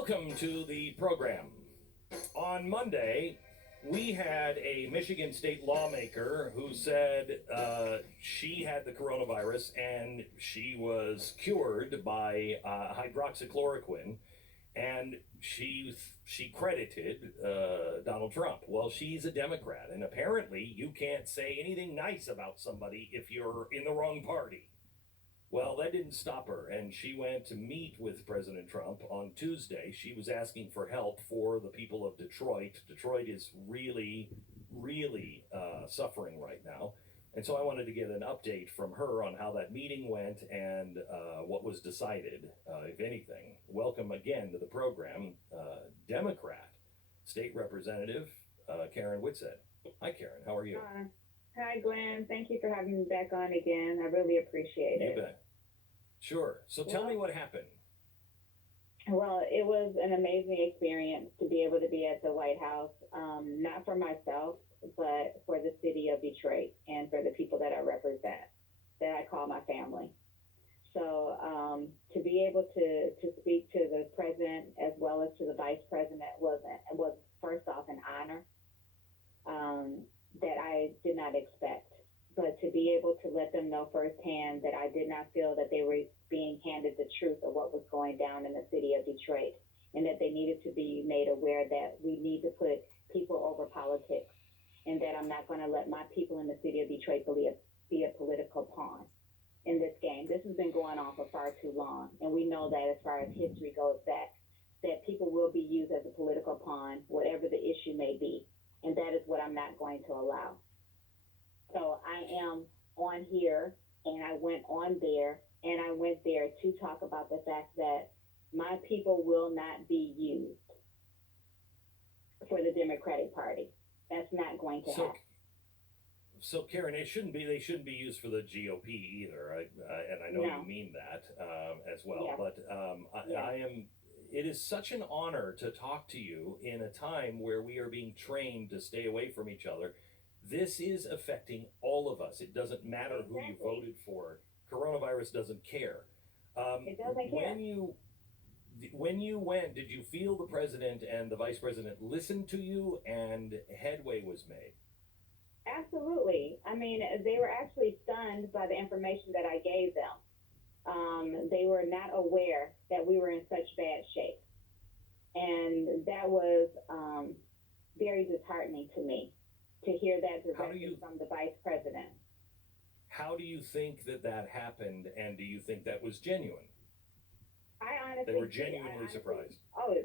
Welcome to the program. On Monday, we had a Michigan state lawmaker who said she had the coronavirus and she was cured by hydroxychloroquine, and she credited Donald Trump. Well, she's a Democrat, and apparently you can't say anything nice about somebody if you're in the wrong party. Well, that didn't stop her, and she went to meet with President Trump on Tuesday. She was asking for help for the people of Detroit. Detroit is really suffering right now. And so I wanted to get an update from her on how that meeting went and what was decided, if anything. Welcome again to the program, Democrat State Representative Karen Whitsett. Hi, Karen. How are you? Hi, Glenn. Thank you for having me back on again. I really appreciate it. You bet. Sure. So tell me what happened. Well, it was an amazing experience to be able to be at the White House, not for myself, but for the city of Detroit and for the people that I represent, that I call my family. So to be able to speak to the president as well as to the vice president was first off an honor that I did not expect. But to be able to let them know firsthand that I did not feel that they were being handed the truth of what was going down in the city of Detroit, and that they needed to be made aware that we need to put people over politics, and that I'm not going to let my people in the city of Detroit be a political pawn in this game. This has been going on for far too long, and we know that as far as history goes back, that people will be used as a political pawn, whatever the issue may be, and that is what I'm not going to allow. So I am on here, and I went on there, and I went there to talk about the fact that my people will not be used for the Democratic Party. That's not going to happen. So Karen, they shouldn't be used for the GOP either. And I know you mean that as well. Yeah. But it is such an honor to talk to you in a time where we are being trained to stay away from each other. This is affecting all of us. It doesn't matter who you voted for. Coronavirus doesn't care. It doesn't care. When you went, did you feel the president and the vice president listen to you and headway was made? Absolutely. I mean, they were actually stunned by the information that I gave them. They were not aware that we were in such bad shape. And that was very disheartening to me to hear that directly from the vice president. How do you think that happened, and do you think that was genuine? I honestly, they were genuinely surprised. Oh,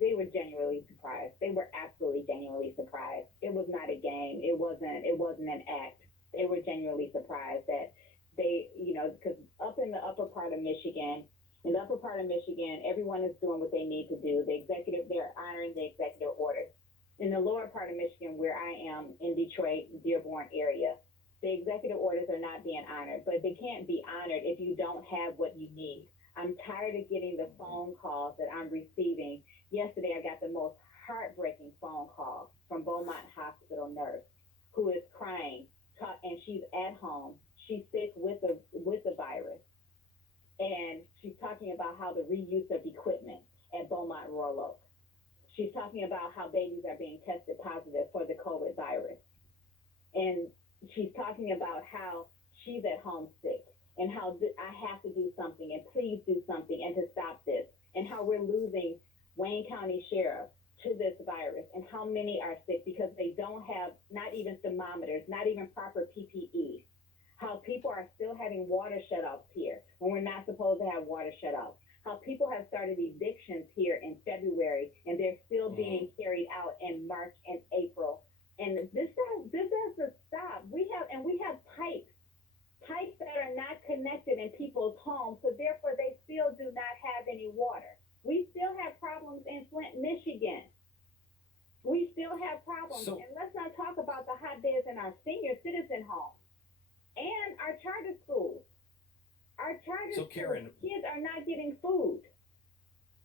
they were genuinely surprised. They were absolutely genuinely surprised. It was not a game. It wasn't an act. They were genuinely surprised that they, because up in the upper part of Michigan, everyone is doing what they need to do. They're honoring the executive orders. In the lower part of Michigan, where I am in Detroit, Dearborn area, the executive orders are not being honored, but they can't be honored if you don't have what you need. I'm tired of getting the phone calls that I'm receiving. Yesterday, I got the most heartbreaking phone call from Beaumont Hospital nurse who is crying, and she's at home. She's sick with the virus, and she's talking about how the reuse of equipment at Beaumont Royal Oak. She's talking about how babies are being tested positive for the COVID virus. And she's talking about how she's at home sick and how I have to do something and please do something and to stop this, and how we're losing Wayne County Sheriff to this virus, and how many are sick because they don't have not even thermometers, not even proper PPE. How people are still having water shutoffs here when we're not supposed to have water shutoffs. How people have started evictions here in February, and they're still being carried out in March and April. And this has to stop. We have pipes that are not connected in people's homes, so therefore they still do not have any water. We still have problems in Flint, Michigan. We still have problems. And let's not talk about the hotbeds in our senior citizen homes and our charter schools. Our charter schools, Karen, kids are not getting food.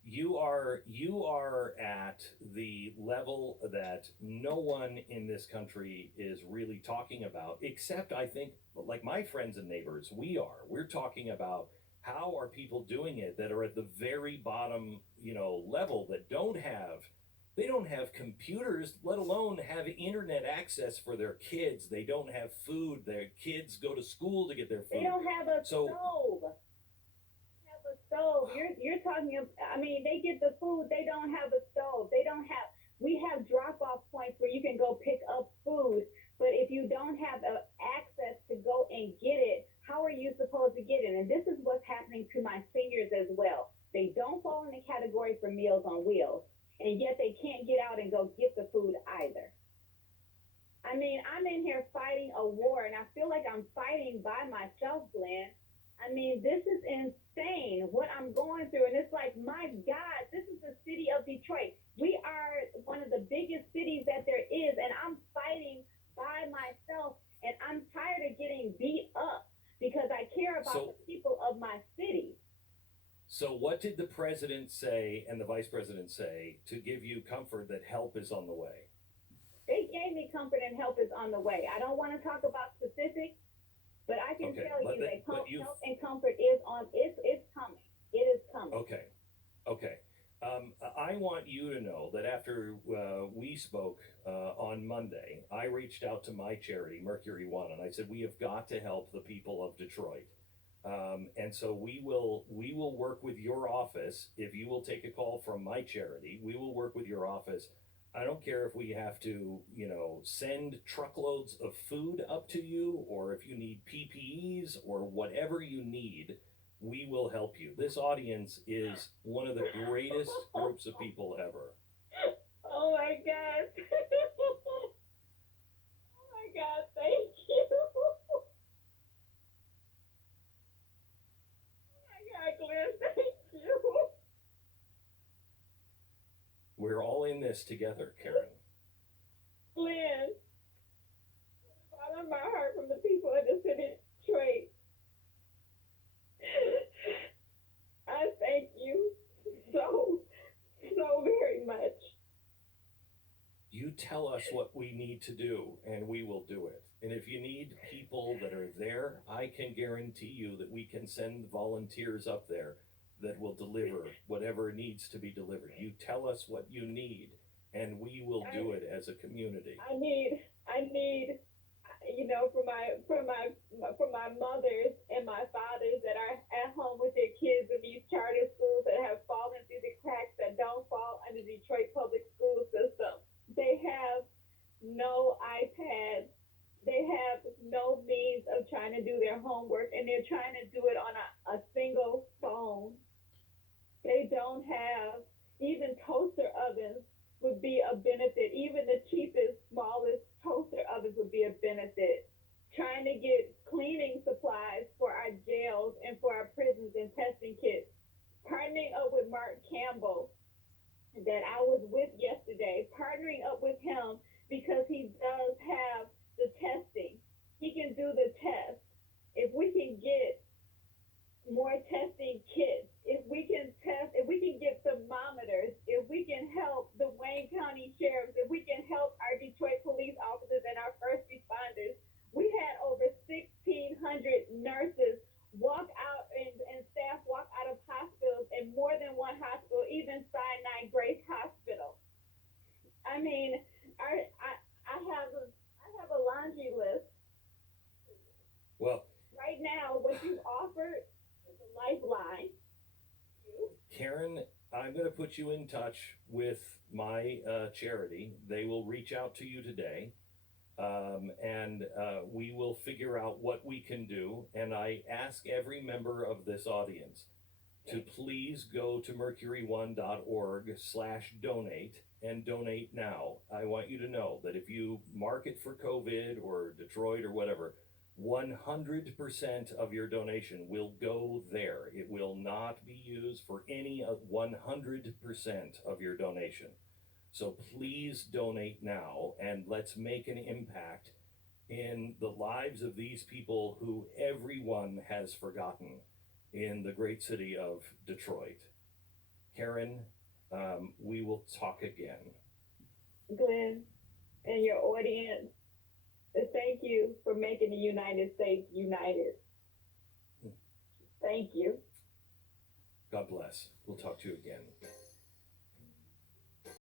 You are at the level that no one in this country is really talking about, except I think, like my friends and neighbors, we're talking about How are people doing it that are at the very bottom, level that they don't have computers, let alone have internet access for their kids. They don't have food. Their kids go to school to get their They food. don't have a So, stove. Have a stove. You're talking. I mean, they get the food. They don't have a stove. They don't have. We have drop off points where you can go pick up food, but if you don't have access to go and get it, how are you supposed to get it? And this is what's happening to my seniors as well. They don't fall in the category for Meals on Wheels, and yet they can't get out and go get the food either. I mean, I'm in here fighting a war, and I feel like I'm fighting by myself, Glenn. I mean, this is insane what I'm going through. And it's like, my God, this is the city of Detroit. We are one of the biggest cities that there is, and I'm fighting by myself, and I'm tired of getting beat up because I care about so, the people of my city. so what did the president say and the vice president say to give you comfort that help is on the way? They gave me comfort and help is on the way. I don't want to talk about specifics, but I can Okay, tell you that but you help and comfort is on. It's coming. It is coming. Okay, okay. I want you to know that after we spoke on Monday, I reached out to my charity, Mercury One, and I said we have got to help the people of Detroit. And so we will work with your office. If you will take a call from my charity, we will work with your office. I don't care if we have to, send truckloads of food up to you, or if you need PPEs or whatever you need, we will help you. This audience is one of the greatest groups of people ever. Oh my God. Oh my God, thank you. Oh my God, Glenn, thank you. We're all in this together, Karen. Glenn, bottom of my heart from the people of the city of Detroit. I thank you so very much. You tell us what we need to do, and we will do it. And if you need people that are there, I can guarantee you that we can send volunteers up there that will deliver whatever needs to be delivered. You tell us what you need, and we will do it as a community. I need, for my mothers and my fathers that are at home with their kids in these charter schools that have fallen through the cracks, that don't fall under the Detroit public school system. They have no iPads. They have no means of trying to do their homework, and they're trying to do it on a single phone. They don't have even toaster ovens would be a benefit. Even the cheapest, smallest toaster ovens would be a benefit. Trying to get cleaning supplies for our jails and for our prisons and testing kits. Partnering up with Mark Campbell, that I was with yesterday, partnering up with him because he does have the testing. He can do the test. If we can get more testing kits, if we can get thermometers, if we can help the Wayne County sheriffs, if we can help our Detroit police officers and our first responders. We had over 1,600 nurses walk out and staff walk out of hospitals, and more than one hospital, even Sinai Grace Hospital. I mean, I have a laundry list. Well, Right now, what you offer is a lifeline. Karen, I'm going to put you in touch with my charity. They will reach out to you today. And we will figure out what we can do. And I ask every member of this audience to please go to mercury1.org/donate and donate now. I want you to know that if you mark it for COVID or Detroit or whatever, 100% of your donation will go there. It will not be used for any of 100% of your donation. So please donate now, and let's make an impact in the lives of these people who everyone has forgotten in the great city of Detroit. Karen, we will talk again. Glenn, and your audience, thank you for making the United States united. Thank you. God bless. We'll talk to you again.